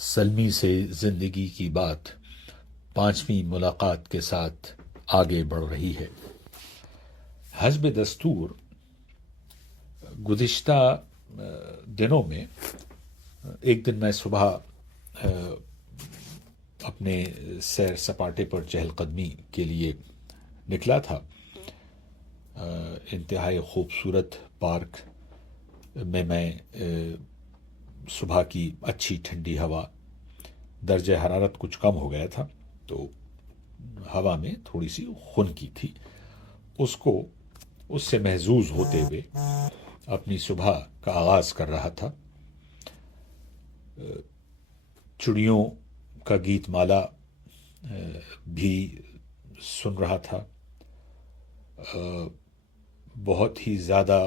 سلمی سے زندگی کی بات 5ویں ملاقات کے ساتھ آگے بڑھ رہی ہے۔ حسب دستور گزشتہ دنوں میں ایک دن میں صبح اپنے سیر سپاٹے پر چہل قدمی کے لیے نکلا تھا۔ انتہائی خوبصورت پارک میں صبح کی اچھی ٹھنڈی ہوا، درجہ حرارت کچھ کم ہو گیا تھا تو ہوا میں تھوڑی سی خنکی تھی، اس سے محظوظ ہوتے ہوئے اپنی صبح کا آغاز کر رہا تھا۔ چڑیوں کا گیت مالا بھی سن رہا تھا۔ بہت ہی زیادہ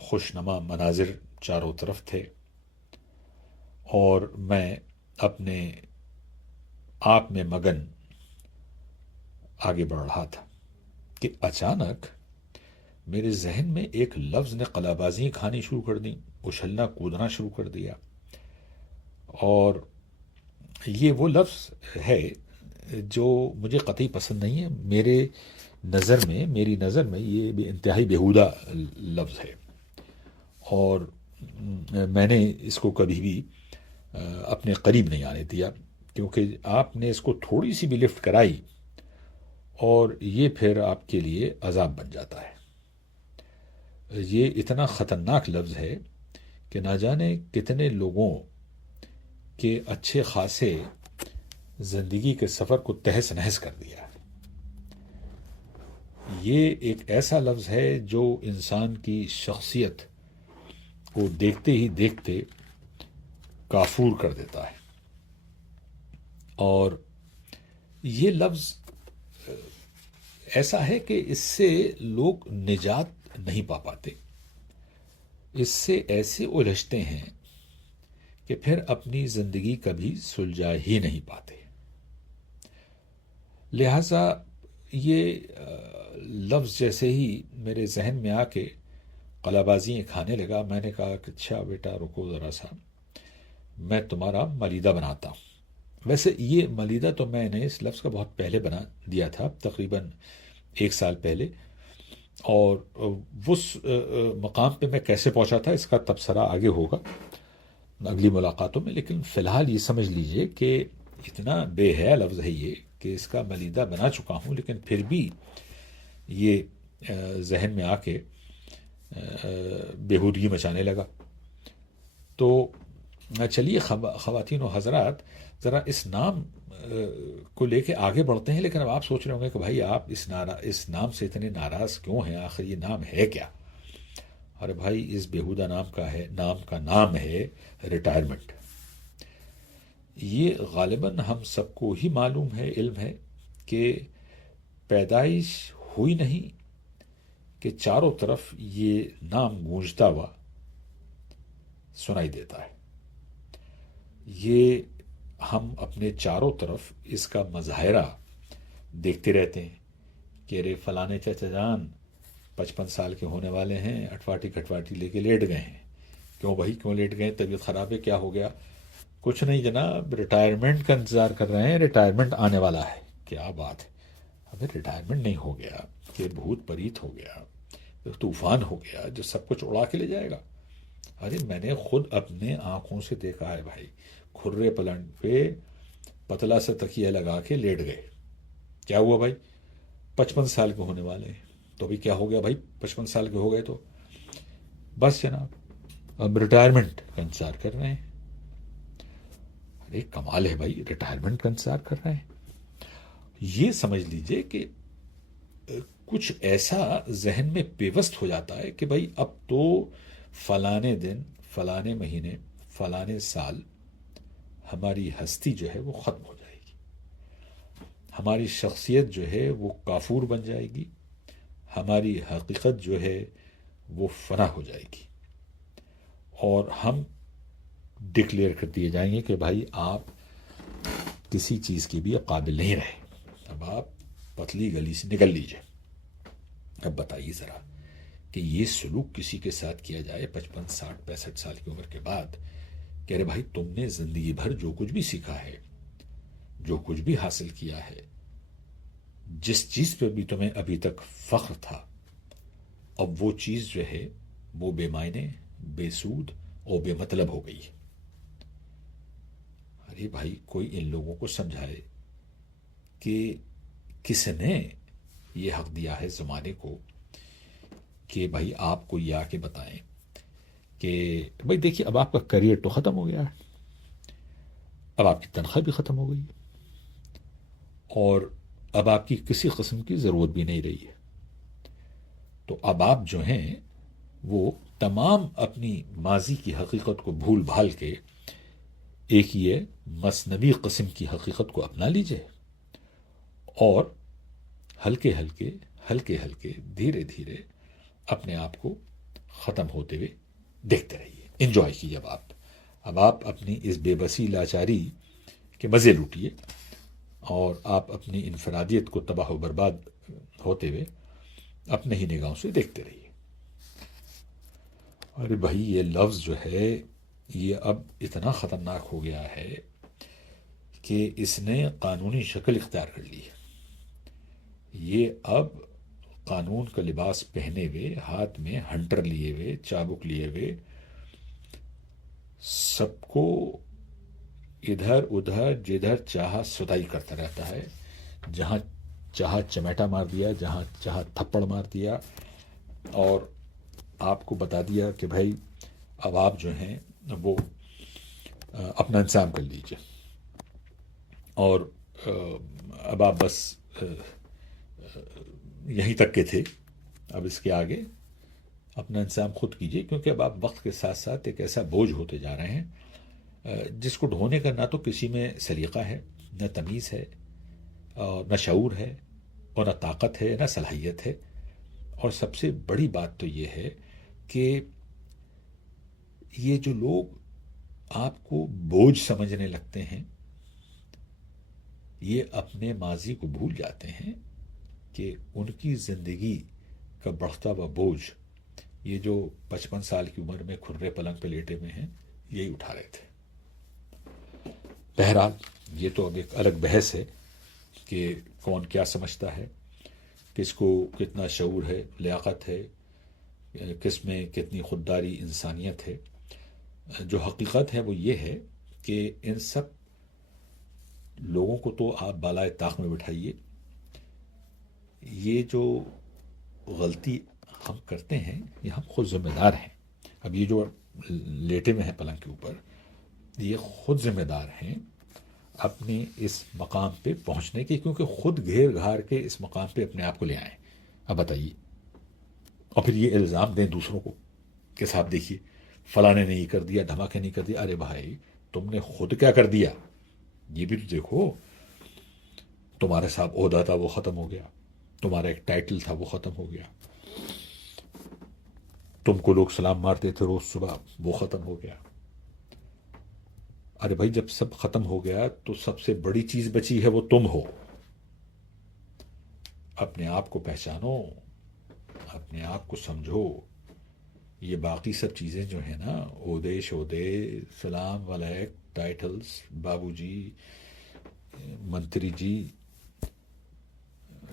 خوشنما مناظر چاروں طرف تھے اور میں اپنے آپ میں مگن آگے بڑھ رہا تھا کہ اچانک میرے ذہن میں ایک لفظ نے قلابازی کھانی شروع کر دی، اچھلنا کودنا شروع کر دیا۔ اور یہ وہ لفظ ہے جو مجھے قطعی پسند نہیں ہے۔ میری نظر میں یہ انتہائی بیہودہ لفظ ہے اور میں نے اس کو کبھی بھی اپنے قریب نہیں آنے دیا، کیونکہ آپ نے اس کو تھوڑی سی بھی لفٹ کرائی اور یہ پھر آپ کے لیے عذاب بن جاتا ہے۔ یہ اتنا خطرناک لفظ ہے کہ نہ جانے کتنے لوگوں کے اچھے خاصے زندگی کے سفر کو تہس نہس کر دیا۔ یہ ایک ایسا لفظ ہے جو انسان کی شخصیت کو دیکھتے ہی دیکھتے کافور کر دیتا ہے، اور یہ لفظ ایسا ہے کہ اس سے لوگ نجات نہیں پا پاتے، اس سے ایسے الجھتے ہیں کہ پھر اپنی زندگی کبھی سلجھا ہی نہیں پاتے۔ لہذا یہ لفظ جیسے ہی میرے ذہن میں آ کے قلابازیاں کھانے لگا، میں نے کہا کہ اچھا بیٹا رکو ذرا سا، میں تمہارا ملیدہ بناتا ہوں۔ ویسے یہ ملیدہ تو میں نے اس لفظ کا بہت پہلے بنا دیا تھا، تقریباً 1 سال پہلے، اور اس مقام پہ میں کیسے پہنچا تھا اس کا تبصرہ آگے ہوگا اگلی ملاقاتوں میں، لیکن فی الحال یہ سمجھ لیجئے کہ اتنا بے حیا لفظ ہے یہ کہ اس کا ملیدہ بنا چکا ہوں، لیکن پھر بھی یہ ذہن میں آ کے بےہودگی مچانے لگا۔ تو چلیے خواتین و حضرات، ذرا اس نام کو لے کے آگے بڑھتے ہیں، لیکن اب آپ سوچ رہے ہوں گے کہ بھائی آپ اس نام سے اتنے ناراض کیوں ہیں، آخر یہ نام ہے کیا؟ ارے بھائی، اس بیہودہ نام کا نام ہے ریٹائرمنٹ۔ یہ غالباً ہم سب کو ہی معلوم ہے، علم ہے کہ پیدائش ہوئی نہیں کہ چاروں طرف یہ نام گونجتا ہوا سنائی دیتا ہے۔ یہ ہم اپنے چاروں طرف اس کا مظاہرہ دیکھتے رہتے ہیں کہ رے فلانے چچا جان 55 سال کے ہونے والے ہیں، اٹواٹی کٹواٹی لے کے لیٹ گئے ہیں۔ کیوں بھائی، کیوں لیٹ گئے؟ طبیعت خراب ہے؟ کیا ہو گیا؟ کچھ نہیں جناب، ریٹائرمنٹ کا انتظار کر رہے ہیں، ریٹائرمنٹ آنے والا ہے۔ کیا بات ہے؟ ابھی ریٹائرمنٹ نہیں ہو گیا کہ بھوت پریت ہو گیا، طوفان ہو گیا جو سب کچھ اڑا کے لے جائے گا؟ ارے میں نے خود اپنے آنکھوں سے دیکھا ہے بھائی، کھرے پلنگ پہ پتلا سا تکیہ لگا کے لیٹ گئے۔ کیا ہوا بھائی؟ 55 سال کے ہونے والے ہیں۔ تو ابھی کیا ہو گیا بھائی؟ 55 سال کے ہو گئے تو بس جناب اب ریٹائرمنٹ کا انتظار کر رہے ہیں۔ ارے کمال ہے بھائی، ریٹائرمنٹ کا انتظار کر رہے ہیں۔ یہ سمجھ لیجئے کہ کچھ ایسا ذہن میں پیوست ہو جاتا ہے کہ بھائی اب تو فلانے دن، فلانے مہینے، فلانے سال ہماری ہستی جو ہے وہ ختم ہو جائے گی، ہماری شخصیت جو ہے وہ کافور بن جائے گی، ہماری حقیقت جو ہے وہ فنا ہو جائے گی، اور ہم ڈکلیئر کر دیے جائیں گے کہ بھائی آپ کسی چیز کے بھی قابل نہیں رہے، اب آپ پتلی گلی سے نکل لیجئے۔ اب بتائیے ذرا کہ یہ سلوک کسی کے ساتھ کیا جائے 55 60 65 سال کی عمر کے بعد، کہ ارے بھائی تم نے زندگی بھر جو کچھ بھی سیکھا ہے، جو کچھ بھی حاصل کیا ہے، جس چیز پہ بھی تمہیں ابھی تک فخر تھا، اب وہ چیز جو ہے وہ بے معنی، بے سود اور بے مطلب ہو گئی ہے۔ ارے بھائی کوئی ان لوگوں کو سمجھائے کہ کس نے یہ حق دیا ہے زمانے کو کہ بھائی آپ کو یہ آ کے بتائیں کہ بھائی دیکھیے اب آپ کا کریئر تو ختم ہو گیا ہے، اب آپ کی تنخواہ بھی ختم ہو گئی ہے، اور اب آپ کی کسی قسم کی ضرورت بھی نہیں رہی ہے، تو اب آپ جو ہیں وہ تمام اپنی ماضی کی حقیقت کو بھول بھال کے ایک یہ مثنوی قسم کی حقیقت کو اپنا لیجئے، اور ہلکے ہلکے ہلکے ہلکے دھیرے دھیرے اپنے آپ کو ختم ہوتے ہوئے دیکھتے رہیے، انجوائے کیجیے۔ اب آپ اپنی اس بے بسی لاچاری کے مزے لوٹیے، اور آپ اپنی انفرادیت کو تباہ و برباد ہوتے ہوئے اپنے ہی نگاہوں سے دیکھتے رہیے۔ ارے بھائی یہ لفظ جو ہے یہ اب اتنا خطرناک ہو گیا ہے کہ اس نے قانونی شکل اختیار کر لی ہے۔ یہ اب قانون کا لباس پہنے ہوئے، ہاتھ میں ہنٹر لیے ہوئے، چابک لیے ہوئے، سب کو ادھر ادھر جدھر چاہا سدائی کرتا رہتا ہے، جہاں چاہا چمیٹا مار دیا، جہاں چاہا تھپڑ مار دیا، اور آپ کو بتا دیا کہ بھائی اب آپ جو ہیں وہ اپنا انتظام کر لیجیے، اور اب آپ بس یہیں تک کے تھے، اب اس کے آگے اپنا انتظام خود کیجیے، کیونکہ اب آپ وقت کے ساتھ ساتھ ایک ایسا بوجھ ہوتے جا رہے ہیں جس کو ڈھونے کا نہ تو کسی میں سلیقہ ہے، نہ تمیز ہے، اور نہ شعور ہے، اور نہ طاقت ہے، نہ صلاحیت ہے۔ اور سب سے بڑی بات تو یہ ہے کہ یہ جو لوگ آپ کو بوجھ سمجھنے لگتے ہیں، یہ اپنے ماضی کو بھول جاتے ہیں کہ ان کی زندگی کا بڑھتا ہوا بوجھ یہ جو 55 سال کی عمر میں کھرے پلنگ پہ لیٹے ہوئے ہیں یہی اٹھا رہے تھے۔ بہرحال یہ تو اب ایک الگ بحث ہے کہ کون کیا سمجھتا ہے، کس کو کتنا شعور ہے، لیاقت ہے، کس میں کتنی خودداری، انسانیت ہے۔ جو حقیقت ہے وہ یہ ہے کہ ان سب لوگوں کو تو آپ بالائے طاق میں بٹھائیے، یہ جو غلطی ہم کرتے ہیں یہ ہم خود ذمہ دار ہیں۔ اب یہ جو لیٹے میں ہیں پلنگ کے اوپر، یہ خود ذمہ دار ہیں اپنے اس مقام پہ پہنچنے کے، کیونکہ خود گھیر گھار کے اس مقام پہ اپنے آپ کو لے آئیں۔ اب بتائیے، اور پھر یہ الزام دیں دوسروں کو کہ صاحب دیکھیے فلاں نے نہیں کر دیا، دھماکے نہیں کر دیا۔ ارے بھائی تم نے خود کیا کر دیا یہ بھی تو دیکھو۔ تمہارا صاحب عہدہ تھا وہ ختم ہو گیا، تمہارا ایک ٹائٹل تھا وہ ختم ہو گیا، تم کو لوگ سلام مارتے تھے روز صبح وہ ختم ہو گیا۔ ارے بھائی جب سب ختم ہو گیا تو سب سے بڑی چیز بچی ہے وہ تم ہو۔ اپنے آپ کو پہچانو، اپنے آپ کو سمجھو۔ یہ باقی سب چیزیں جو ہیں نا، عہدے شہدے، سلام ولیک، ٹائٹلز، بابو جی، منتری جی،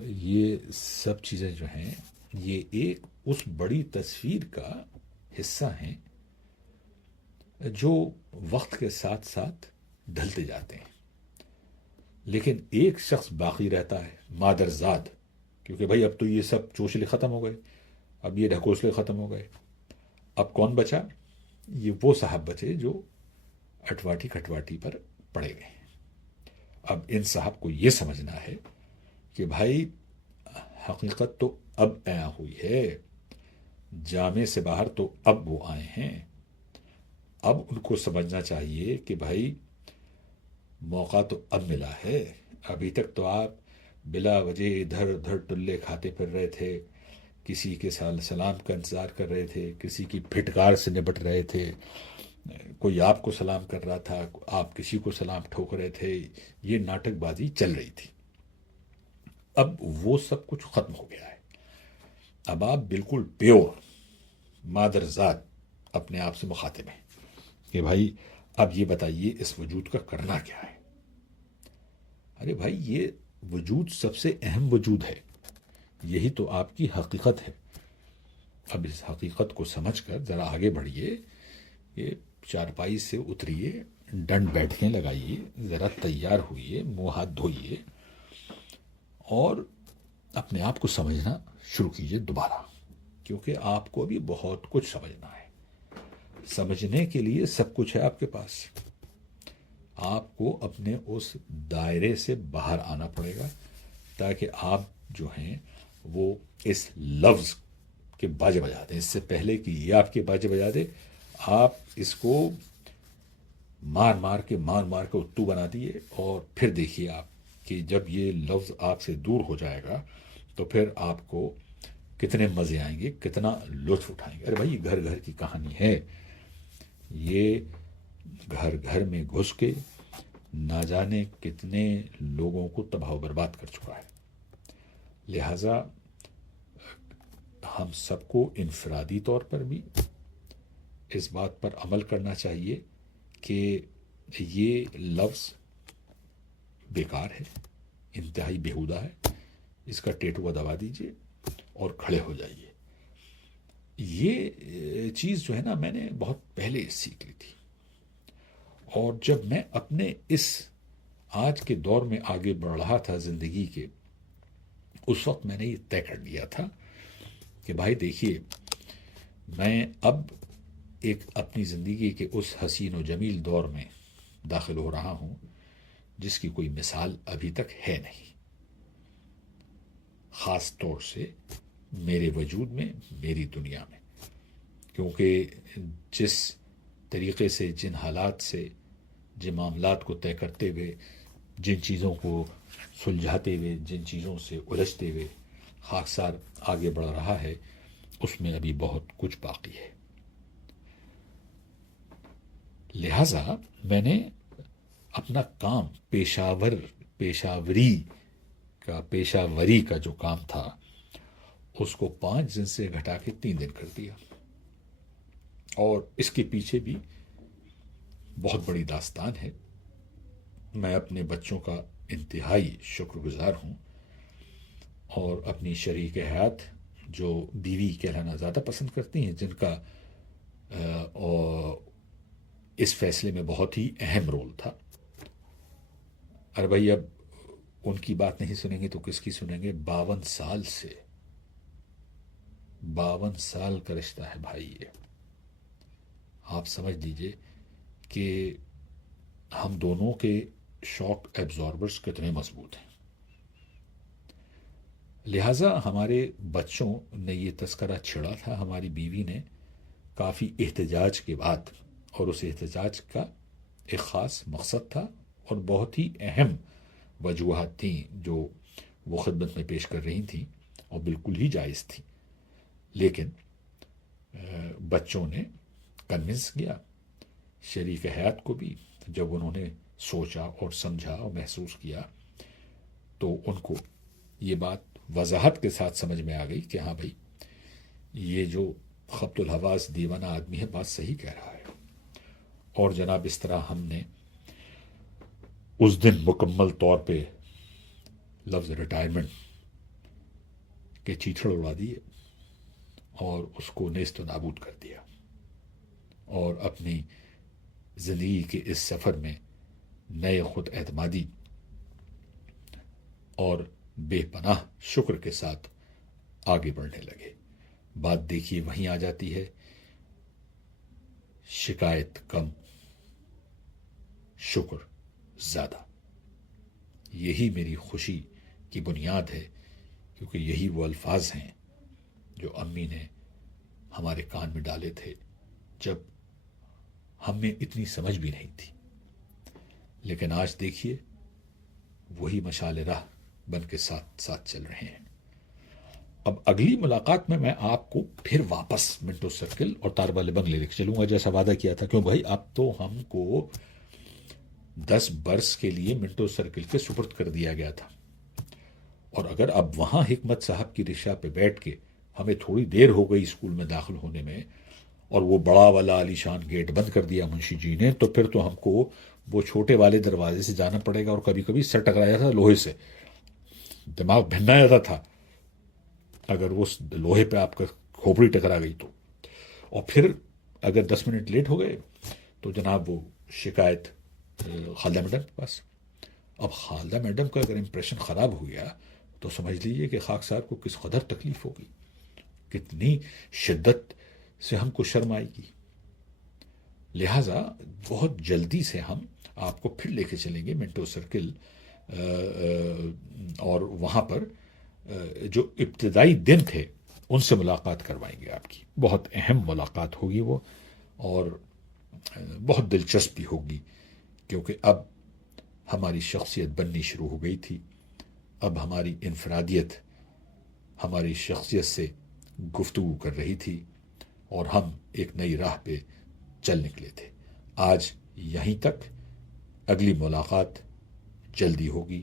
یہ سب چیزیں جو ہیں یہ ایک اس بڑی تصویر کا حصہ ہیں جو وقت کے ساتھ ساتھ ڈھلتے جاتے ہیں، لیکن ایک شخص باقی رہتا ہے، مادرزاد، کیونکہ بھائی اب تو یہ سب چوچلے ختم ہو گئے، اب یہ ڈھکوسلے ختم ہو گئے۔ اب کون بچا؟ یہ وہ صاحب بچے جو اٹواٹی کھٹواٹی پر پڑے گئے ہیں۔ اب ان صاحب کو یہ سمجھنا ہے کہ بھائی حقیقت تو اب عیاں ہوئی ہے، جامے سے باہر تو اب وہ آئے ہیں۔ اب ان کو سمجھنا چاہیے کہ بھائی موقع تو اب ملا ہے۔ ابھی تک تو آپ بلا وجہ ادھر ادھر ٹلے کھاتے پھر رہے تھے، کسی کے سلام کا انتظار کر رہے تھے، کسی کی پھٹکار سے نپٹ رہے تھے، کوئی آپ کو سلام کر رہا تھا، آپ کسی کو سلام ٹھوک رہے تھے، یہ ناٹک بازی چل رہی تھی۔ اب وہ سب کچھ ختم ہو گیا ہے۔ اب آپ بالکل پیور مادرزاد اپنے آپ سے مخاطب ہیں کہ بھائی اب یہ بتائیے اس وجود کا کرنا کیا ہے؟ ارے بھائی، یہ وجود سب سے اہم وجود ہے، یہی تو آپ کی حقیقت ہے۔ اب اس حقیقت کو سمجھ کر ذرا آگے بڑھیے، یہ چارپائی سے اتریے، ڈنڈ بیٹھنے لگائیے، ذرا تیار ہوئیے، منہ ہاتھ دھوئیے اور اپنے آپ کو سمجھنا شروع کیجیے دوبارہ، کیونکہ آپ کو بھی بہت کچھ سمجھنا ہے۔ سمجھنے کے لیے سب کچھ ہے آپ کے پاس، آپ کو اپنے اس دائرے سے باہر آنا پڑے گا تاکہ آپ جو ہیں وہ اس لفظ کے باجے بجا دیں۔ اس سے پہلے کہ یہ آپ کے باجے بجا دے، آپ اس کو مار مار کے اتو بنا دیے، اور پھر دیکھیے آپ کہ جب یہ لفظ آپ سے دور ہو جائے گا تو پھر آپ کو کتنے مزے آئیں گے، کتنا لطف اٹھائیں گے۔ ارے بھائی، گھر گھر کی کہانی ہے یہ، گھر گھر میں گھس کے نہ جانے کتنے لوگوں کو تباہ و برباد کر چکا ہے۔ لہٰذا ہم سب کو انفرادی طور پر بھی اس بات پر عمل کرنا چاہیے کہ یہ لفظ بیکار ہے، انتہائی بیہودہ ہے، اس کا ٹیٹوا دبا دیجیے اور کھڑے ہو جائیے۔ یہ چیز جو ہے نا، میں نے بہت پہلے سیکھ لی تھی، اور جب میں اپنے اس آج کے دور میں آگے بڑھ رہا تھا زندگی کے، اس وقت میں نے یہ طے کر لیا تھا کہ بھائی دیکھیے، میں اب ایک اپنی زندگی کے اس حسین و جمیل دور میں داخل ہو رہا ہوں جس کی کوئی مثال ابھی تک ہے نہیں، خاص طور سے میرے وجود میں، میری دنیا میں، کیونکہ جس طریقے سے، جن حالات سے، جن معاملات کو طے کرتے ہوئے، جن چیزوں کو سلجھاتے ہوئے، جن چیزوں سے الجھتے ہوئے خاکسار آگے بڑھ رہا ہے، اس میں ابھی بہت کچھ باقی ہے۔ لہٰذا میں نے اپنا کام، پیشاوری کا جو کام تھا، اس کو 5 دن سے گھٹا کے 3 دن کر دیا، اور اس کے پیچھے بھی بہت بڑی داستان ہے۔ میں اپنے بچوں کا انتہائی شکر گزار ہوں، اور اپنی شریک حیات جو بیوی کہلانا زیادہ پسند کرتی ہیں، جن کا اس فیصلے میں بہت ہی اہم رول تھا۔ ارے بھائی، اب ان کی بات نہیں سنیں گے تو کس کی سنیں گے؟ 52 سال کا رشتہ ہے بھائی یہ۔ آپ سمجھ لیجئے کہ ہم دونوں کے شاک ایبزاربرز کتنے مضبوط ہیں۔ لہٰذا ہمارے بچوں نے یہ تذکرہ چھڑا تھا، ہماری بیوی نے کافی احتجاج کے بعد، اور اس احتجاج کا ایک خاص مقصد تھا اور بہت ہی اہم وجوہات تھیں جو وہ خدمت میں پیش کر رہی تھیں، اور بالکل ہی جائز تھیں، لیکن بچوں نے کنونس کیا، شریک حیات کو بھی۔ جب انہوں نے سوچا اور سمجھا اور محسوس کیا تو ان کو یہ بات وضاحت کے ساتھ سمجھ میں آ گئی کہ ہاں بھائی، یہ جو خبط الحواس دیوانہ آدمی ہے بات صحیح کہہ رہا ہے۔ اور جناب اس طرح ہم نے اس دن مکمل طور پہ لفظ ریٹائرمنٹ کے چیتھڑ اڑا دیے اور اس کو نیست و نابود کر دیا، اور اپنی زندگی کے اس سفر میں نئے خود اعتمادی اور بے پناہ شکر کے ساتھ آگے بڑھنے لگے۔ بات دیکھیے وہیں آ جاتی ہے، شکایت کم، شکر زیادہ۔ یہی میری خوشی کی بنیاد ہے، کیونکہ یہی وہ الفاظ ہیں جو امی نے ہمارے کان میں ڈالے تھے جب ہم میں اتنی سمجھ بھی نہیں تھی، لیکن آج دیکھیے وہی مشعل راہ بن کے ساتھ ساتھ چل رہے ہیں۔ اب اگلی ملاقات میں آپ کو پھر واپس منٹو سرکل اور تاربال بنگلے لے کے چلوں گا، جیسا وعدہ کیا تھا، کیوں بھائی اب تو ہم کو 10 برس کے لیے منٹو سرکل کے سپرد کر دیا گیا تھا، اور اگر اب وہاں حکمت صاحب کی رکشہ پہ بیٹھ کے ہمیں تھوڑی دیر ہو گئی اسکول میں داخل ہونے میں، اور وہ بڑا والا عالی شان گیٹ بند کر دیا منشی جی نے، تو پھر تو ہم کو وہ چھوٹے والے دروازے سے جانا پڑے گا، اور کبھی کبھی سر ٹکرایا تھا لوہے سے، دماغ بھننا جاتا تھا اگر وہ لوہے پہ آپ کا کھوپڑی ٹکرا گئی تو۔ اور پھر اگر 10 منٹ لیٹ ہو گئے تو جناب وہ شکایت خالدہ میڈم کے پاس۔ اب خالدہ میڈم کا اگر امپریشن خراب ہو گیا تو سمجھ لیجئے کہ خاک صاحب کو کس قدر تکلیف ہوگی، کتنی شدت سے ہم کو شرم آئے گی۔ لہٰذا بہت جلدی سے ہم آپ کو پھر لے کے چلیں گے منٹو سرکل، اور وہاں پر جو ابتدائی دن تھے ان سے ملاقات کروائیں گے آپ کی، بہت اہم ملاقات ہوگی وہ، اور بہت دلچسپ بھی ہوگی، کیونکہ اب ہماری شخصیت بننی شروع ہو گئی تھی، اب ہماری انفرادیت ہماری شخصیت سے گفتگو کر رہی تھی، اور ہم ایک نئی راہ پہ چل نکلے تھے۔ آج یہیں تک، اگلی ملاقات جلدی ہوگی۔